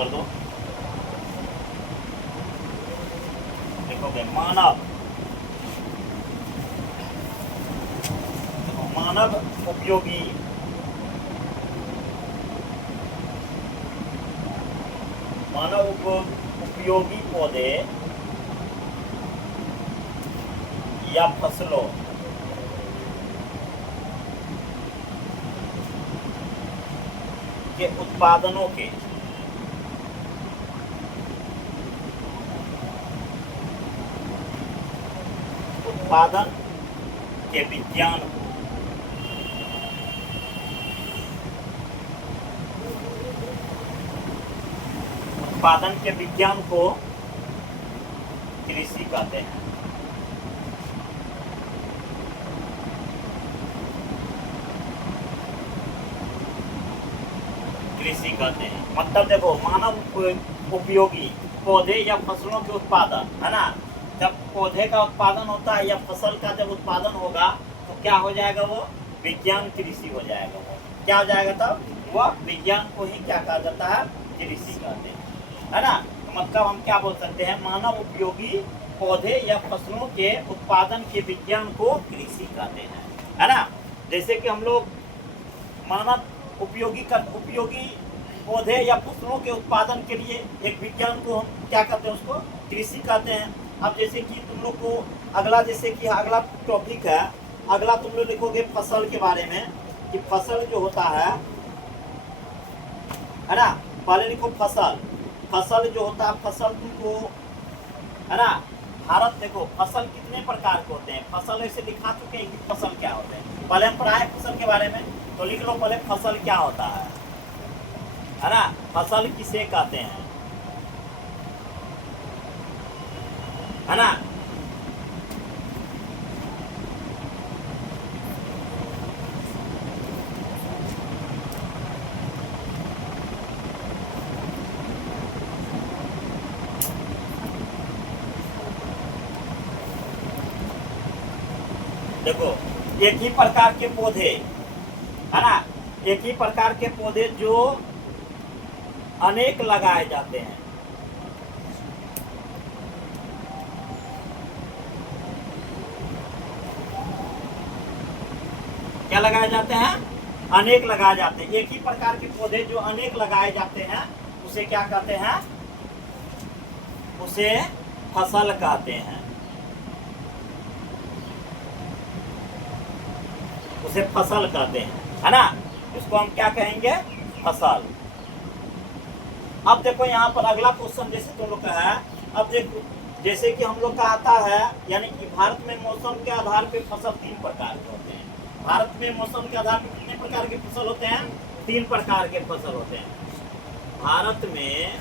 कर दो, लिखोगे मानव, मानव उपयोगी उपयोगी पौधे या फसलों के उत्पादन के विज्ञान उत्पादन के विज्ञान को कृषि कहते हैं। कृषि कहते हैं मतलब देखो मानव उपयोगी पौधे या फसलों के उत्पादन, है ना। जब पौधे का उत्पादन होता है या फसल का जब उत्पादन होगा तो क्या हो जाएगा, वो विज्ञान कृषि हो जाएगा। वो क्या हो जाएगा, तब वह विज्ञान को ही क्या कहा जाता है, कृषि कहते हैं, है ना। तो मतलब हम क्या बोल सकते हैं, मानव उपयोगी पौधे या फसलों के उत्पादन के विज्ञान को कृषि कहते हैं, है ना। जैसे कि हम लोग मानव उपयोगी पौधे या फसलों के उत्पादन के लिए एक विज्ञान को हम क्या कहते हैं, उसको कृषि कहते हैं। अब जैसे कि तुम लोग को अगला टॉपिक है, अगला तुम लोग लिखोगे फसल के बारे में, कि फसल जो होता है ना। पहले लिखो फसल जो होता है, फसल तुमको, है ना। भारत देखो फसल कितने प्रकार के होते हैं, फसल ऐसे दिखा चुके हैं कि फसल क्या होते हैं। पहले हम पढ़ाए फसल के बारे में, तो लिख लो पहले फसल क्या होता है ना। फसल किसे कहते हैं, है ना। देखो एक ही प्रकार के पौधे, है ना, एक ही प्रकार के पौधे जो अनेक लगाए जाते हैं, क्या लगाए जाते हैं, अनेक लगाए जाते हैं। एक ही प्रकार के पौधे जो अनेक लगाए जाते हैं उसे क्या कहते हैं, उसे फसल कहते हैं, उसे फसल कहते हैं, है ना। इसको हम क्या कहेंगे, फसल। अब देखो यहाँ पर अगला क्वेश्चन जैसे तुम लोग का है, अब देखो जैसे कि हम लोग का आता है, यानी कि भारत में मौसम के आधार पे फसल 3 प्रकार के होते हैं। भारत में मौसम के आधार पर कितने प्रकार के फसल होते हैं, 3 प्रकार के फसल होते हैं। भारत में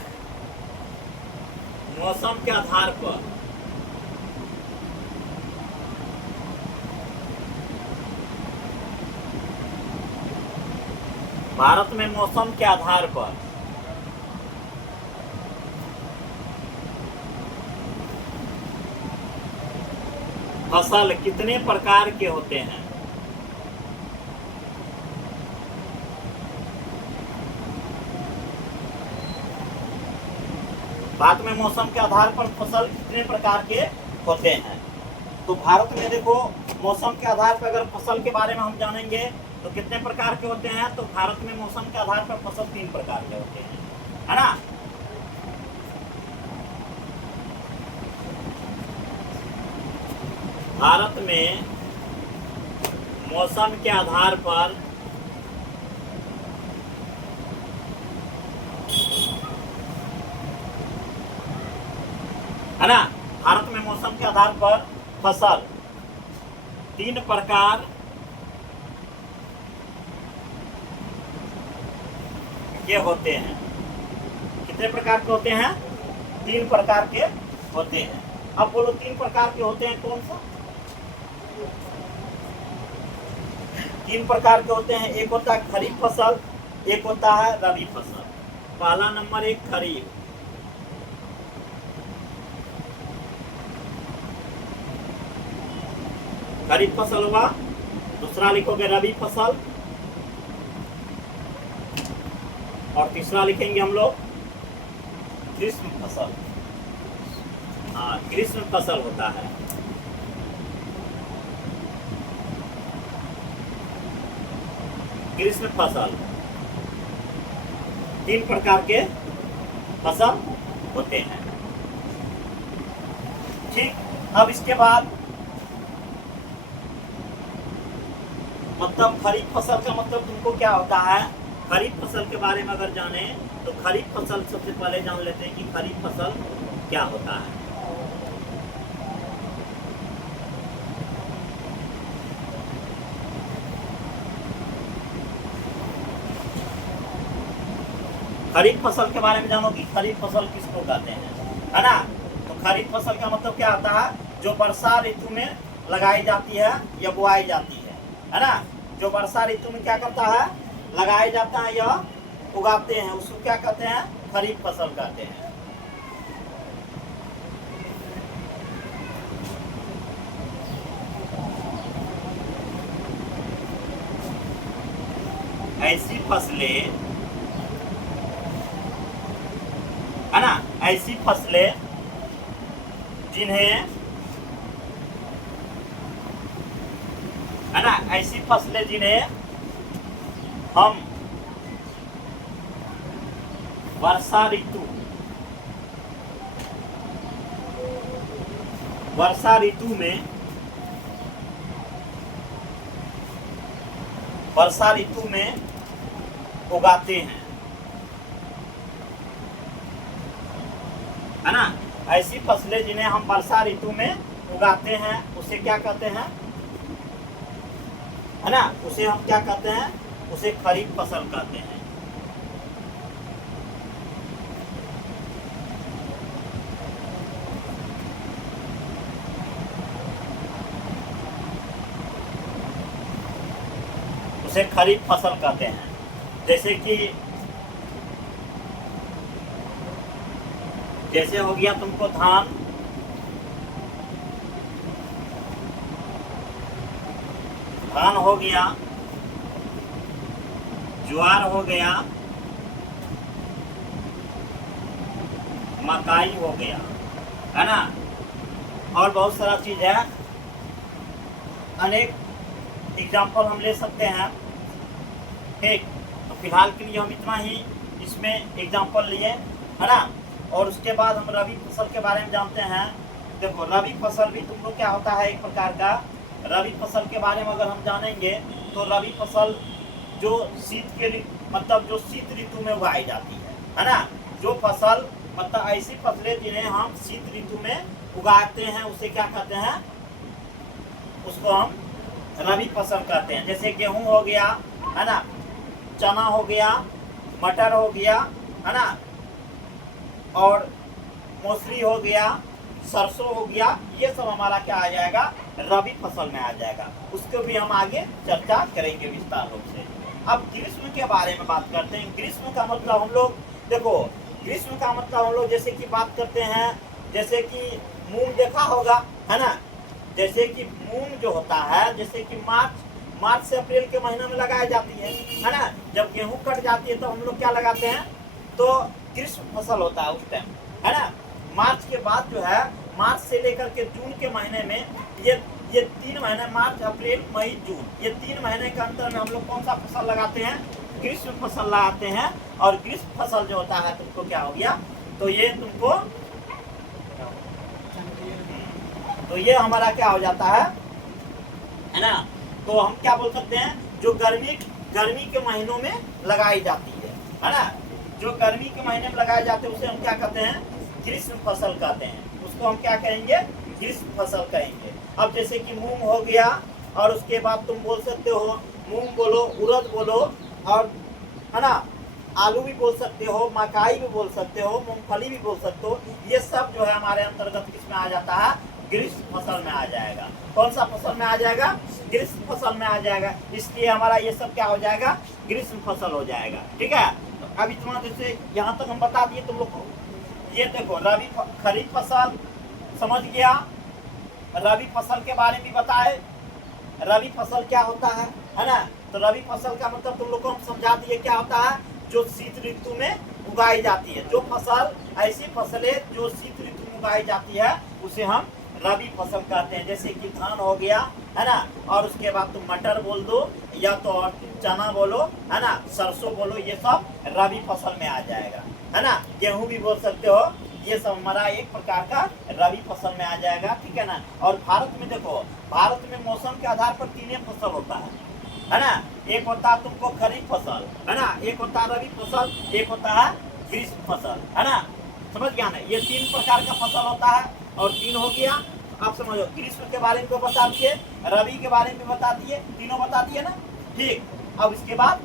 मौसम के आधार पर फसल कितने प्रकार के होते हैं, भारत में मौसम के आधार पर फसल कितने प्रकार के होते हैं। तो भारत में देखो मौसम के आधार पर अगर फसल के बारे में हम जानेंगे तो कितने प्रकार के होते हैं, तो भारत में मौसम के आधार पर फसल 3 प्रकार के होते हैं, है ना। भारत में मौसम के आधार पर है ना, भारत में मौसम के आधार पर फसल 3 प्रकार के होते हैं। कितने प्रकार के होते हैं, 3 प्रकार के होते हैं। अब बोलो 3 प्रकार के होते हैं कौन सा, 3 प्रकार के होते हैं। एक होता है खरीफ फसल, एक होता है रबी फसल। पहला नंबर एक खरीफ, खरीफ फसल हुआ। दूसरा लिखोगे रबी फसल, और तीसरा लिखेंगे हम लोग ग्रीष्म फसल, हाँ ग्रीष्म फसल होता है। ग्रीष्म फसल 3 प्रकार के फसल होते हैं। ठीक, अब इसके बाद मतलब खरीफ फसल का मतलब तुमको क्या होता है। खरीफ फसल के बारे में अगर जाने तो खरीफ फसल सबसे पहले जान लेते हैं कि खरीफ फसल क्या होता है। खरीफ फसल के बारे में जानो कि खरीफ फसल किसको कहते हैं, है ना। तो खरीफ फसल का मतलब क्या होता है, जो वर्षा ऋतु में लगाई जाती है या बुआई जाती है ना। जो वर्षा ऋतु में क्या करता है, लगाया जाता है या उगाते हैं, उसको क्या कहते हैं, खरीफ फसल कहते हैं। ऐसी फसलें, है ना, ऐसी फसलें जिन्हें, है ना, ऐसी फसलें जिन्हें हम वर्षा ऋतु में उगाते हैं, है ना। ऐसी फसलें जिन्हें हम वर्षा ऋतु में उगाते हैं उसे क्या कहते हैं, है ना, उसे हम क्या कहते हैं, उसे खरीफ फसल कहते हैं। उसे खरीफ फसल कहते हैं। जैसे हो गया तुमको धान, हो गया, ज्वार हो गया, मकाई हो गया, है ना, और बहुत सारा चीज है। अनेक एग्जाम्पल हम ले सकते हैं। ठीक, तो फिलहाल के लिए हम इतना ही इसमें एग्जाम्पल लिए, है ना। और उसके बाद हम रबी फसल के बारे में जानते हैं। देखो रबी फसल भी तुम लोग क्या होता है, एक प्रकार का रबी फसल के बारे में अगर हम जानेंगे तो रबी फसल जो मतलब जो शीत ऋतु में उगाई जाती है ना। जो फसल मतलब ऐसी फसलें जिन्हें हम शीत ऋतु में उगाते हैं उसे क्या कहते हैं, उसको हम रबी फसल कहते हैं। जैसे गेहूं हो गया, है ना, चना हो गया, मटर हो गया, है ना, और मौसरी हो गया, सरसों हो गया, ये सब हमारा क्या आ जाएगा, रबी फसल में आ जाएगा। उसको भी हम आगे चर्चा करेंगे विस्तार रूप से। अब ग्रीष्म के बारे में बात करते हैं। ग्रीष्म का मतलब हम लोग देखो, ग्रीष्म का मतलब हम लोग जैसे कि बात करते हैं, जैसे कि मूंग देखा होगा, है ना। जैसे कि मूंग जो होता है, जैसे कि मार्च से अप्रैल के महीने में लगाई जाती है ना। जब गेहूं कट जाती है तो हम लोग क्या लगाते हैं, तो ग्रीष्म फसल होता है उस टाइम, है ना। मार्च के बाद जो है, मार्च से लेकर के जून के महीने में ये 3 महीने, मार्च अप्रैल मई जून, ये 3 महीने के अंतर में हम लोग कौन सा फसल लगाते हैं, ग्रीष्म फसल लगाते हैं। और ग्रीष्म फसल जो होता है तुमको क्या हो गया, तो ये तुमको, तो ये हमारा क्या हो जाता है ना। तो हम क्या बोल सकते हैं, जो गर्मी के महीनों में लगाई जाती है ना। जो गर्मी के महीने में लगाए जाते हैं उसे हम क्या कहते हैं, ग्रीष्म फसल कहते हैं। उसको हम क्या कहेंगे, ग्रीष्म फसल कहेंगे। अब जैसे कि मूंग हो गया, और उसके बाद तुम बोल सकते हो, मूंग बोलो, उड़द बोलो, और है ना, आलू भी बोल सकते हो, मकाई भी बोल सकते हो, मूंगफली भी बोल सकते हो। ये सब जो है हमारे अंतर्गत किस में आ जाता है, ग्रीष्म फसल में आ जाएगा। कौन सा फसल में आ जाएगा, ग्रीष्म फसल में आ जाएगा। इसलिए हमारा ये सब क्या हो जाएगा, ग्रीष्म फसल हो जाएगा। ठीक है, तो अब इतना जैसे यहाँ तक हम बता दिए तुम लोग को। ये देखो रबी खरीफ फसल समझ गया, रबी फसल के बारे में बताए, रबी फसल क्या होता है ना। तो रबी फसल का मतलब तुम लोग को हम समझा दिए क्या होता है, जो शीत ऋतु में उगाई जाती है। जो फसल, ऐसी फसलें जो शीत ऋतु में उगाई जाती है उसे हम रबी फसल कहते हैं। जैसे कि धान हो गया, है ना, और उसके बाद तुम मटर बोल दो, या तो और चना बोलो, है ना, सरसों बोलो, ये सब रबी फसल में आ जाएगा, है ना। गेहूं भी बोल सकते हो, ये सब हमारा एक प्रकार का रबी फसल में आ जाएगा, ठीक है ना। और भारत में देखो, भारत में मौसम के आधार पर 3 फसल होता है ना। एक होता है तुमको खरीफ फसल, है ना, एक होता है रबी फसल, एक होता है ग्रीष्म फसल, है ना। समझ गया ना, ये 3 प्रकार का फसल होता है। और 3 हो गया, आप समझो। ग्रीष्म के बारे में बता दिए, रबी के बारे में बता दिए, तीनों बता दिए ना, ठीक। अब इसके बाद